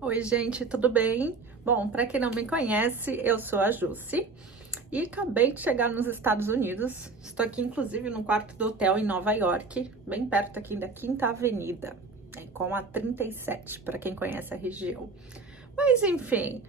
Oi, gente, tudo bem? Bom, para quem não me conhece, eu sou a Jussi e acabei de chegar nos Estados Unidos. Estou aqui, inclusive, no quarto do hotel em Nova York, bem perto aqui da Quinta Avenida, com a 37, para quem conhece a região. Mas, enfim,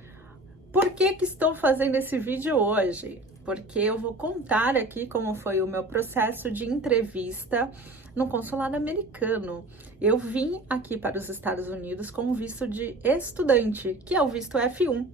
por que estou fazendo esse vídeo hoje? Porque eu vou contar aqui como foi o meu processo de entrevista no consulado americano. Eu vim aqui para os Estados Unidos com visto de estudante, que é o visto F1.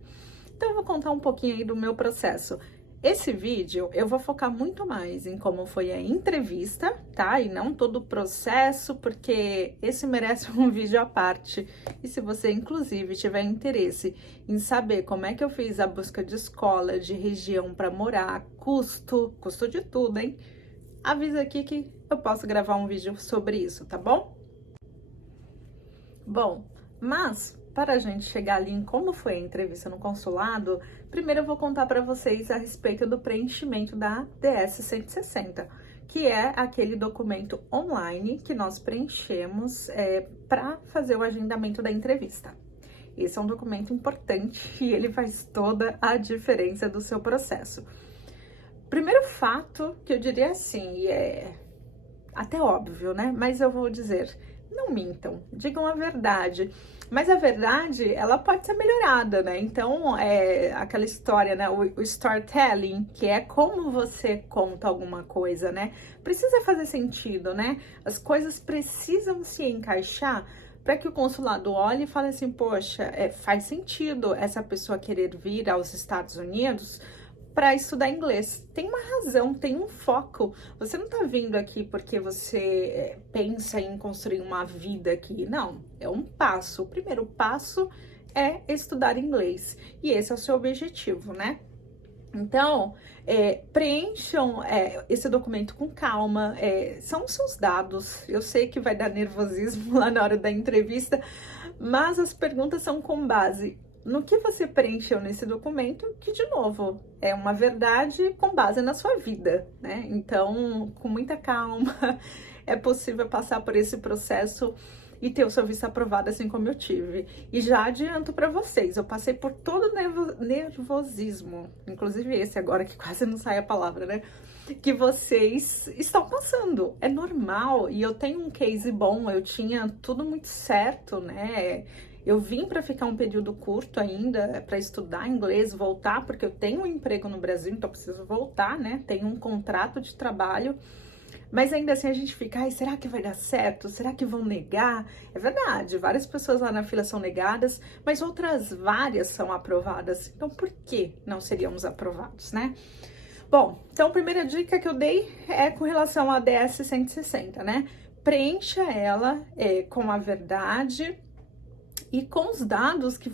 Então eu vou contar um pouquinho aí do meu processo. Esse vídeo eu vou focar muito mais em como foi a entrevista, tá? E não todo o processo, porque esse merece um vídeo à parte. E se você, inclusive, tiver interesse em saber como é que eu fiz a busca de escola, de região para morar, custo de tudo, hein? Avisa aqui que eu posso gravar um vídeo sobre isso, tá bom? Bom, mas para a gente chegar ali em como foi a entrevista no consulado, primeiro eu vou contar para vocês a respeito do preenchimento da DS-160, que é aquele documento online que nós preenchemos para fazer o agendamento da entrevista. Esse é um documento importante e ele faz toda a diferença do seu processo. Primeiro fato que eu diria assim, e é até óbvio, né? Mas eu vou dizer, não mintam, digam a verdade. Mas a verdade, ela pode ser melhorada, né? Então, aquela história, né? O storytelling, que é como você conta alguma coisa, né? Precisa fazer sentido, né? As coisas precisam se encaixar para que o consulado olhe e fale assim, poxa, faz sentido essa pessoa querer vir aos Estados Unidos para estudar inglês. Tem uma razão, tem um foco. Você não tá vindo aqui porque você pensa em construir uma vida aqui. Não, é um passo. O primeiro passo é estudar inglês. E esse é o seu objetivo, né? Então, preencham esse documento com calma, são os seus dados. Eu sei que vai dar nervosismo lá na hora da entrevista, mas as perguntas são com base no que você preencheu nesse documento, que, de novo, é uma verdade com base na sua vida, né? Então, com muita calma, é possível passar por esse processo e ter o seu visto aprovado, assim como eu tive. E já adianto para vocês, eu passei por todo o nervosismo, inclusive esse agora que quase não sai a palavra, né? Que vocês estão passando. É normal, e eu tenho um case bom, eu tinha tudo muito certo, né? Eu vim para ficar um período curto ainda, para estudar inglês, voltar, porque eu tenho um emprego no Brasil, então eu preciso voltar, né? Tenho um contrato de trabalho, mas ainda assim a gente fica, ai, será que vai dar certo? Será que vão negar? É verdade, várias pessoas lá na fila são negadas, mas outras várias são aprovadas. Então por que não seríamos aprovados, né? Bom, então a primeira dica que eu dei é com relação à DS 160, né? Preencha ela com a verdade e com os dados que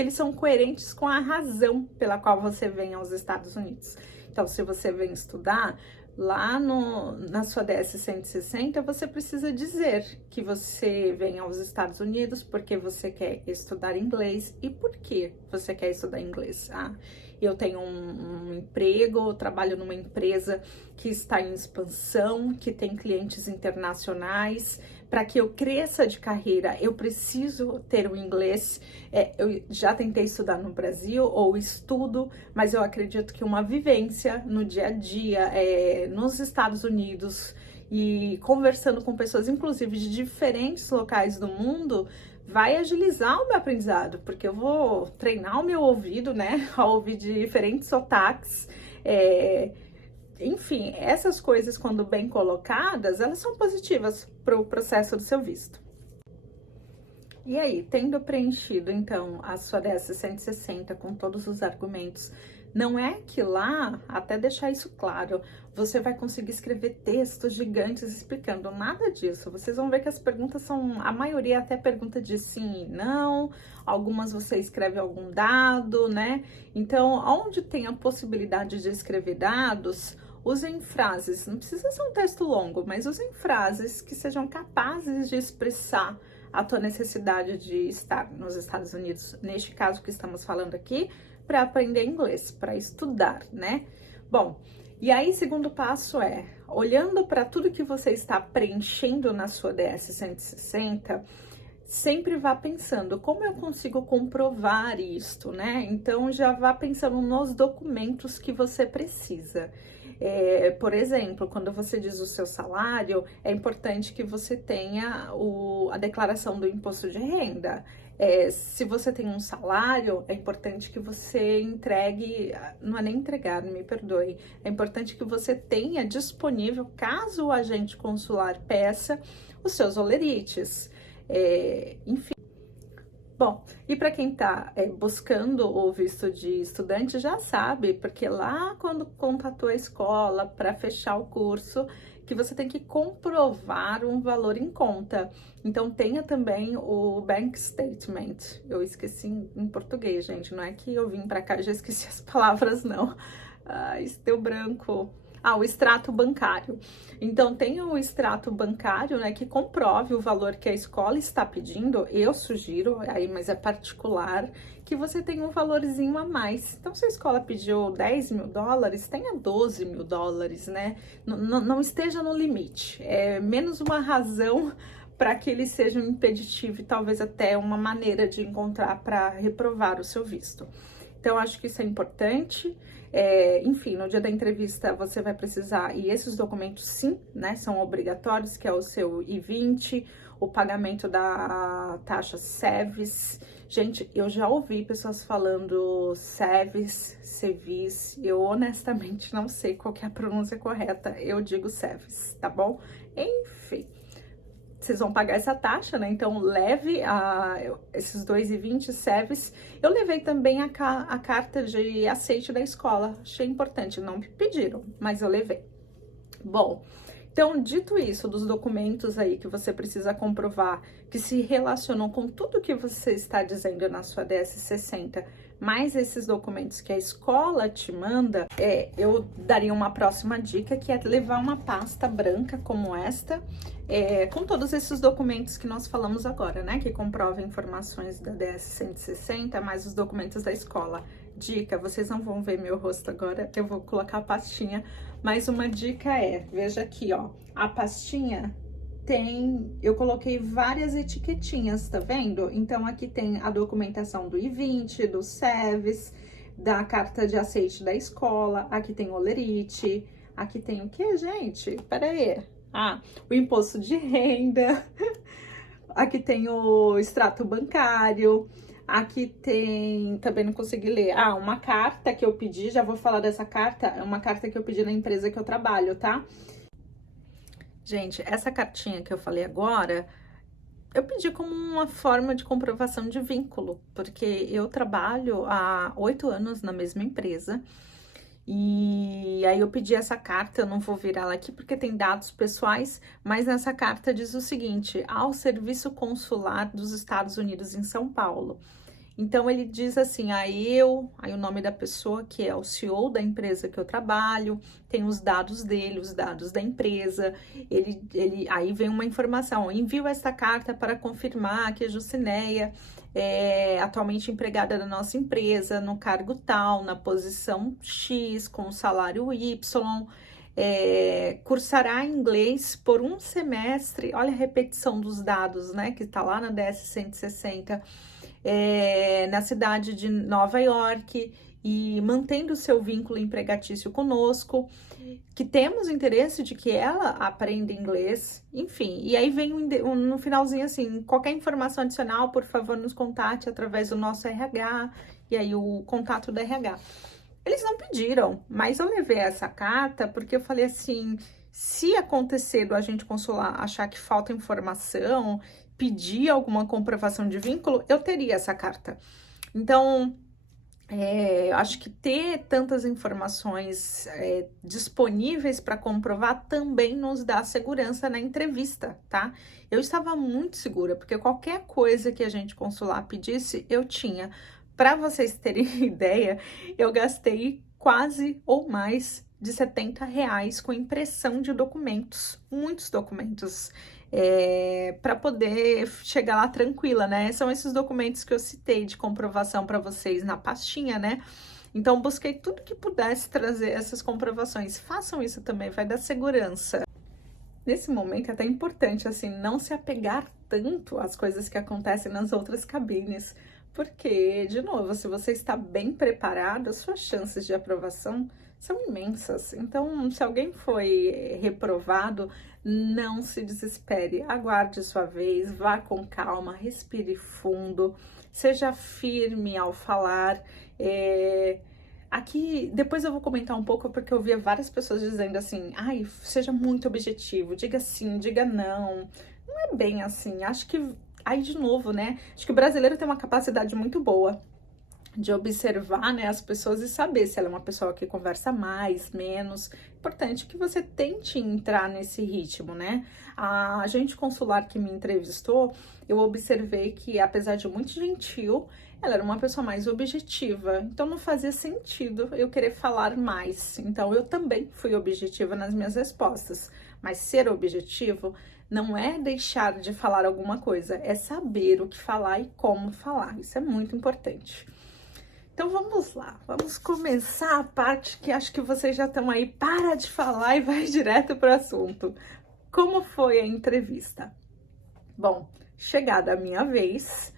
eles são coerentes com a razão pela qual você vem aos Estados Unidos. Então, se você vem estudar lá na sua DS 160, você precisa dizer que você vem aos Estados Unidos porque você quer estudar inglês e por que você quer estudar inglês. Eu tenho um emprego, trabalho numa empresa que está em expansão, que tem clientes internacionais. Para que eu cresça de carreira, eu preciso ter o inglês. Eu já tentei estudar no Brasil, ou estudo, mas eu acredito que uma vivência no dia a dia, nos Estados Unidos, e conversando com pessoas, inclusive de diferentes locais do mundo, vai agilizar o meu aprendizado, porque eu vou treinar o meu ouvido, né, a ouvir diferentes sotaques. Enfim, essas coisas, quando bem colocadas, elas são positivas para o processo do seu visto. E aí, tendo preenchido, então, a sua DS 160 com todos os argumentos, não é que lá, até deixar isso claro, você vai conseguir escrever textos gigantes explicando nada disso. Vocês vão ver que as perguntas são, a maioria até pergunta de sim e não, algumas você escreve algum dado, né? Então, onde tem a possibilidade de escrever dados, usem frases, não precisa ser um texto longo, mas usem frases que sejam capazes de expressar a tua necessidade de estar nos Estados Unidos, neste caso que estamos falando aqui, para aprender inglês, para estudar, né? Bom, e aí segundo passo olhando para tudo que você está preenchendo na sua DS 160, sempre vá pensando, como eu consigo comprovar isto, né? Então, já vá pensando nos documentos que você precisa. Por exemplo, quando você diz o seu salário, é importante que você tenha a declaração do imposto de renda. Se você tem um salário, é importante que você entregue, não é nem entregar, me perdoe, é importante que você tenha disponível, caso o agente consular peça, os seus olerites. Enfim. Bom, e para quem está buscando o visto de estudante já sabe, porque lá quando contatou a escola para fechar o curso, que você tem que comprovar um valor em conta. Então tenha também o bank statement. Eu esqueci em português, gente, não é que eu vim para cá e já esqueci as palavras, não. Isso deu branco. O extrato bancário. Então, tem o extrato bancário, né, que comprove o valor que a escola está pedindo. Eu sugiro, aí, mas é particular, que você tenha um valorzinho a mais. Então, se a escola pediu 10 mil dólares, tenha 12 mil dólares, né? Não esteja no limite. É menos uma razão para que ele seja um impeditivo e talvez até uma maneira de encontrar para reprovar o seu visto. Então, acho que isso é importante. Enfim, no dia da entrevista você vai precisar, e esses documentos sim, né, são obrigatórios, que é o seu I-20, o pagamento da taxa SEVIS. Gente, eu já ouvi pessoas falando SEVIS, SEVIS, eu honestamente não sei qual que é a pronúncia correta, eu digo SEVIS, tá bom? Enfim. Vocês vão pagar essa taxa, né? Então, leve esses 2,20 SEVIS. Eu levei também a carta de aceite da escola. Achei importante, não me pediram, mas eu levei. Bom, então, dito isso, dos documentos aí que você precisa comprovar, que se relacionam com tudo que você está dizendo na sua DS-60, mais esses documentos que a escola te manda, eu daria uma próxima dica, que é levar uma pasta branca como esta, com todos esses documentos que nós falamos agora, né? Que comprovam informações da DS-160, mais os documentos da escola. Dica, vocês não vão ver meu rosto agora, eu vou colocar a pastinha, mas uma dica veja aqui, ó, a pastinha eu coloquei várias etiquetinhas, tá vendo? Então, aqui tem a documentação do I-20, do SEVIS, da carta de aceite da escola, aqui tem o olerite, aqui tem o que, gente? Pera aí. O imposto de renda, aqui tem o extrato bancário, aqui tem, também não consegui ler, uma carta que eu pedi, já vou falar dessa carta, é uma carta que eu pedi na empresa que eu trabalho, tá? Gente, essa cartinha que eu falei agora, eu pedi como uma forma de comprovação de vínculo, porque eu trabalho há 8 anos na mesma empresa, e aí eu pedi essa carta, eu não vou virar ela aqui porque tem dados pessoais, mas nessa carta diz o seguinte: ao Serviço Consular dos Estados Unidos em São Paulo. Então, ele diz assim, aí o nome da pessoa, que é o CEO da empresa que eu trabalho, tem os dados dele, os dados da empresa, aí vem uma informação: envio esta carta para confirmar que a Jucineia é atualmente empregada da nossa empresa, no cargo tal, na posição X, com o salário Y, cursará inglês por um semestre. Olha a repetição dos dados, né, que tá lá na DS-160, na cidade de Nova York, e mantendo o seu vínculo empregatício conosco, que temos interesse de que ela aprenda inglês, enfim. E aí vem no finalzinho assim: qualquer informação adicional, por favor, nos contate através do nosso RH, e aí o contato do RH. Eles não pediram, mas eu levei essa carta porque eu falei assim: se acontecer do agente consular achar que falta informação, pedir alguma comprovação de vínculo, eu teria essa carta. Então, acho que ter tantas informações disponíveis para comprovar também nos dá segurança na entrevista, tá? Eu estava muito segura, porque qualquer coisa que a gente consular pedisse, eu tinha. Para vocês terem ideia, eu gastei quase ou mais de R$70 com impressão de documentos, muitos documentos, para poder chegar lá tranquila, né? São esses documentos que eu citei de comprovação para vocês na pastinha, né? Então, busquei tudo que pudesse trazer essas comprovações. Façam isso também, vai dar segurança. Nesse momento é até importante, assim, não se apegar tanto as coisas que acontecem nas outras cabines, porque, de novo, se você está bem preparado, as suas chances de aprovação são imensas. Então, se alguém foi reprovado, não se desespere, aguarde sua vez, vá com calma, respire fundo, seja firme ao falar. Aqui, depois eu vou comentar um pouco, porque eu via várias pessoas dizendo assim, ai, seja muito objetivo, diga sim, diga não. Não é bem assim, acho que, aí de novo, né, acho que o brasileiro tem uma capacidade muito boa de observar, né, as pessoas e saber se ela é uma pessoa que conversa mais, menos. Importante que você tente entrar nesse ritmo, né? A agente consular que me entrevistou, eu observei que, apesar de muito gentil, ela era uma pessoa mais objetiva, então não fazia sentido eu querer falar mais. Então eu também fui objetiva nas minhas respostas, mas ser objetivo não é deixar de falar alguma coisa, é saber o que falar e como falar. Isso é muito importante. Então vamos lá, vamos começar a parte que acho que vocês já estão aí, para de falar e vai direto para o assunto. Como foi a entrevista? Bom, chegada a minha vez,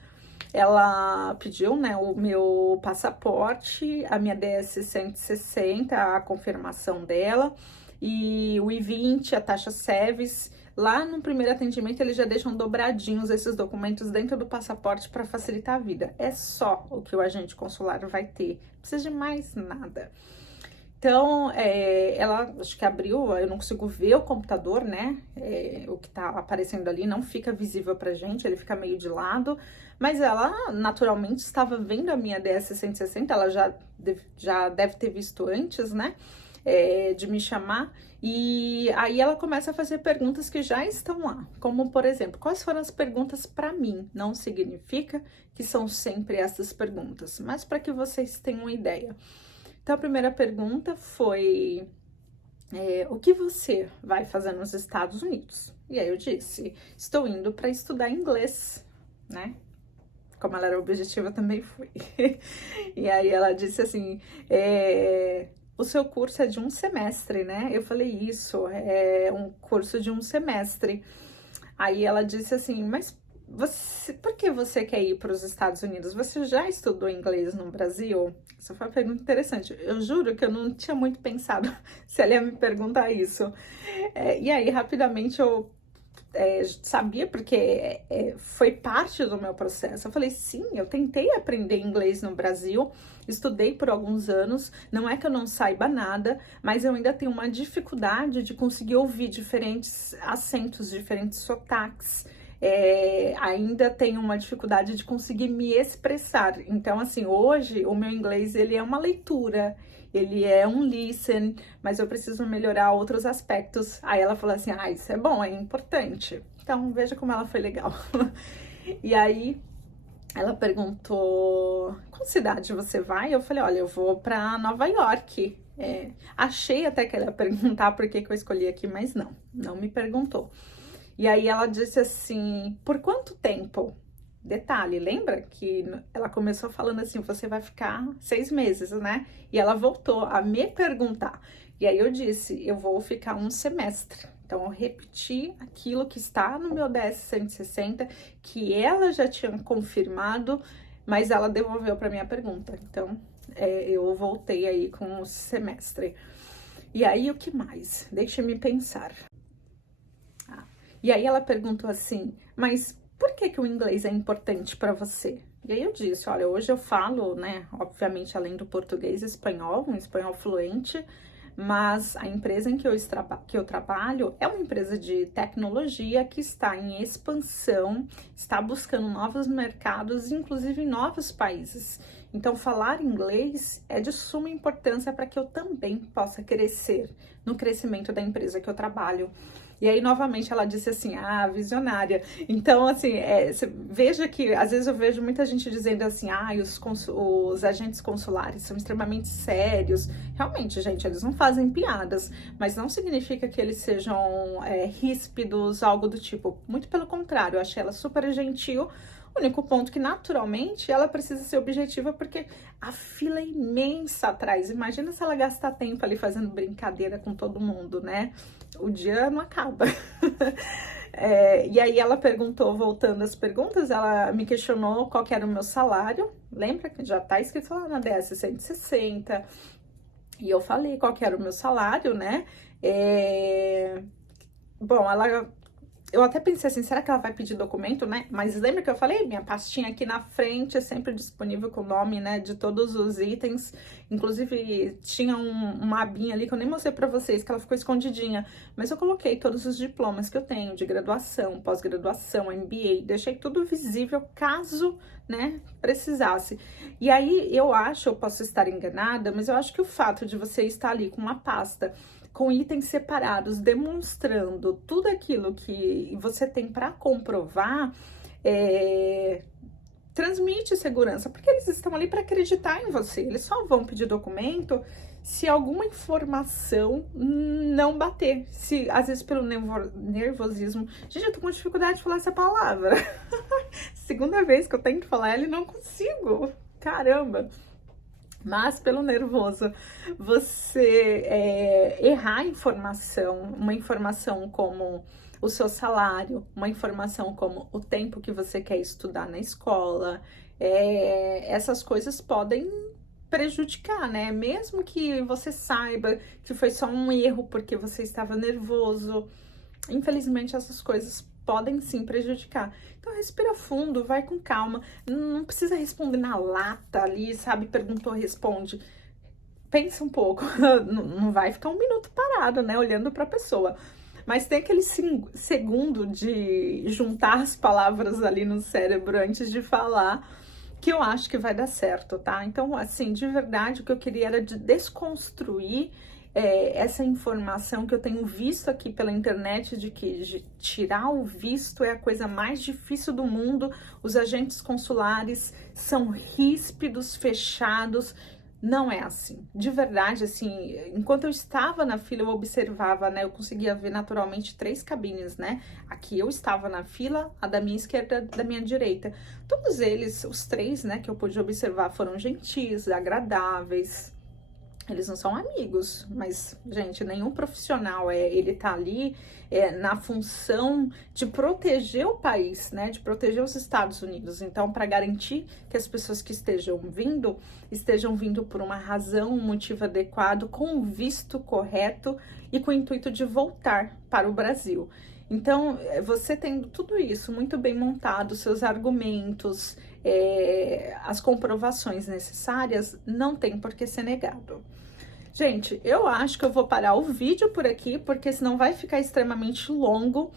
ela pediu, né, o meu passaporte, a minha DS-160, a confirmação dela, e o I-20, a taxa SEVES. Lá no primeiro atendimento, eles já deixam dobradinhos esses documentos dentro do passaporte para facilitar a vida. É só o que o agente consular vai ter, não precisa de mais nada. Então, ela, acho que abriu, eu não consigo ver o computador, né? O que tá aparecendo ali não fica visível pra gente, ele fica meio de lado. Mas ela, naturalmente, estava vendo a minha DS-160, ela já deve ter visto antes, né? De me chamar. E aí ela começa a fazer perguntas que já estão lá. Como, por exemplo, quais foram as perguntas para mim? Não significa que são sempre essas perguntas, mas para que vocês tenham uma ideia. Então, a primeira pergunta foi, o que você vai fazer nos Estados Unidos? E aí eu disse, estou indo para estudar inglês, né? Como ela era objetiva, também fui. E aí ela disse assim, o seu curso é de um semestre, né? Eu falei, isso, é um curso de um semestre. Aí ela disse assim, mas por que você quer ir para os Estados Unidos? Você já estudou inglês no Brasil? Essa foi uma pergunta interessante. Eu juro que eu não tinha muito pensado se ela ia me perguntar isso. E aí, rapidamente, eu sabia, porque foi parte do meu processo. Eu falei, sim, eu tentei aprender inglês no Brasil, estudei por alguns anos, não é que eu não saiba nada, mas eu ainda tenho uma dificuldade de conseguir ouvir diferentes acentos, diferentes sotaques. Ainda tenho uma dificuldade de conseguir me expressar. Então, assim, hoje o meu inglês, ele é uma leitura, ele é um listen, mas eu preciso melhorar outros aspectos. Aí ela falou assim, isso é bom, é importante. Então, veja como ela foi legal. E aí, ela perguntou, qual cidade você vai? Eu falei, olha, eu vou para Nova York. Achei até que ela ia perguntar por que eu escolhi aqui, mas não me perguntou. E aí ela disse assim, por quanto tempo? Detalhe, lembra que ela começou falando assim, você vai ficar 6 meses, né? E ela voltou a me perguntar. E aí eu disse, eu vou ficar um semestre. Então eu repeti aquilo que está no meu DS-160, que ela já tinha confirmado, mas ela devolveu para minha pergunta. Então eu voltei aí com o semestre. E aí o que mais? Deixe-me pensar. E aí ela perguntou assim, mas por que o inglês é importante para você? E aí eu disse, olha, hoje eu falo, né, obviamente além do português, espanhol, um espanhol fluente, mas a empresa em que eu trabalho é uma empresa de tecnologia que está em expansão, está buscando novos mercados, inclusive em novos países. Então, falar inglês é de suma importância para que eu também possa crescer no crescimento da empresa que eu trabalho. E aí, novamente, ela disse assim, visionária. Então, assim, veja que, às vezes eu vejo muita gente dizendo assim, os agentes consulares são extremamente sérios. Realmente, gente, eles não fazem piadas, mas não significa que eles sejam ríspidos, algo do tipo. Muito pelo contrário, eu achei ela super gentil. O único ponto que, naturalmente, ela precisa ser objetiva, porque a fila é imensa atrás. Imagina se ela gastar tempo ali fazendo brincadeira com todo mundo, né? O dia não acaba. E aí ela perguntou, voltando às perguntas, ela me questionou qual que era o meu salário. Lembra que já tá escrito lá na DS 160. E eu falei qual que era o meu salário, né? Bom, eu até pensei assim, será que ela vai pedir documento, né? Mas lembra que eu falei? Minha pastinha aqui na frente é sempre disponível com o nome, né, de todos os itens. Inclusive, tinha uma abinha ali que eu nem mostrei pra vocês, que ela ficou escondidinha. Mas eu coloquei todos os diplomas que eu tenho, de graduação, pós-graduação, MBA. Deixei tudo visível, caso, né, precisasse. E aí, eu posso estar enganada, mas eu acho que o fato de você estar ali com uma pasta com itens separados, demonstrando tudo aquilo que você tem para comprovar, transmite segurança, porque eles estão ali para acreditar em você. Eles só vão pedir documento se alguma informação não bater. Se, às vezes, pelo nervosismo. Gente, eu tô com dificuldade de falar essa palavra. Segunda vez que eu tento falar ela e não consigo. Caramba! Mas pelo nervoso, você errar informação, uma informação como o seu salário, uma informação como o tempo que você quer estudar na escola, essas coisas podem prejudicar, né? Mesmo que você saiba que foi só um erro porque você estava nervoso, infelizmente essas coisas podem sim prejudicar. Então respira fundo, vai com calma, não precisa responder na lata ali, sabe? Perguntou, responde. Pensa um pouco, não vai ficar um minuto parado, né? Olhando para a pessoa. Mas tem aquele segundo de juntar as palavras ali no cérebro antes de falar, que eu acho que vai dar certo, tá? Então, assim, de verdade, o que eu queria era de desconstruir essa informação que eu tenho visto aqui pela internet de que tirar o visto é a coisa mais difícil do mundo, os agentes consulares são ríspidos, fechados. Não é assim, de verdade, assim, enquanto eu estava na fila, eu observava, né, eu conseguia ver naturalmente 3 cabines, né, aqui eu estava na fila, a da minha esquerda, da minha direita, todos eles, os 3, né, que eu pude observar foram gentis, agradáveis. Eles não são amigos, mas, gente, nenhum profissional, ele tá ali na função de proteger o país, né, de proteger os Estados Unidos. Então, para garantir que as pessoas que estejam vindo por uma razão, um motivo adequado, com o visto correto e com o intuito de voltar para o Brasil. Então, você tendo tudo isso muito bem montado, seus argumentos, as comprovações necessárias, não tem por que ser negado. Gente, eu acho que eu vou parar o vídeo por aqui, porque senão vai ficar extremamente longo.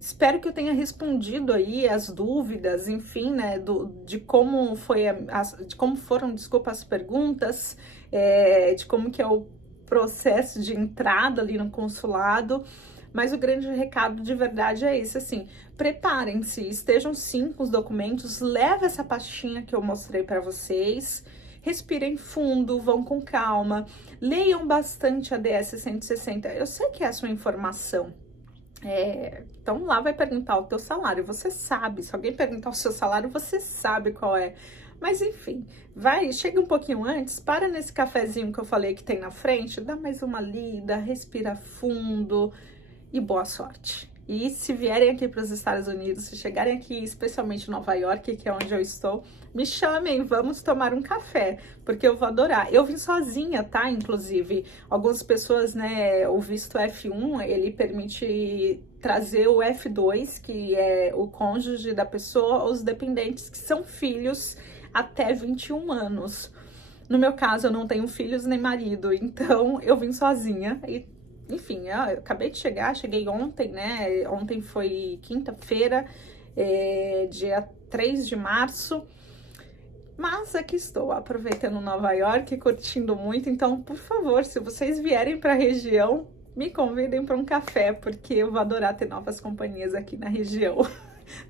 Espero que eu tenha respondido aí as dúvidas, enfim, né, de como foram, desculpa, as perguntas, de como que é o processo de entrada ali no consulado. Mas o grande recado de verdade é esse, assim, preparem-se, estejam sim com os documentos, leve essa pastinha que eu mostrei para vocês, respirem fundo, vão com calma, leiam bastante a DS 160, eu sei que é a sua informação, então lá vai perguntar o teu salário, você sabe, se alguém perguntar o seu salário, você sabe qual é. Mas enfim, chega um pouquinho antes, para nesse cafezinho que eu falei que tem na frente, dá mais uma lida, respira fundo, e boa sorte. E se vierem aqui para os Estados Unidos, se chegarem aqui, especialmente em Nova York, que é onde eu estou, me chamem, vamos tomar um café, porque eu vou adorar. Eu vim sozinha, tá? Inclusive, algumas pessoas, né, o visto F1, ele permite trazer o F2, que é o cônjuge da pessoa, os dependentes, que são filhos até 21 anos. No meu caso, eu não tenho filhos nem marido, então eu vim sozinha e enfim, eu acabei de cheguei ontem, né? Ontem foi quinta-feira, dia 3 de março. Mas aqui estou, aproveitando Nova York, curtindo muito. Então, por favor, se vocês vierem para a região, me convidem para um café, porque eu vou adorar ter novas companhias aqui na região.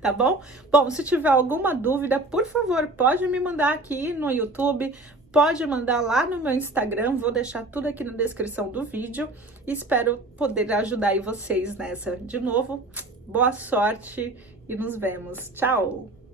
Tá bom? Bom, se tiver alguma dúvida, por favor, pode me mandar aqui no YouTube, pode mandar lá no meu Instagram, vou deixar tudo aqui na descrição do vídeo. Espero poder ajudar aí vocês nessa. De novo, boa sorte e nos vemos. Tchau!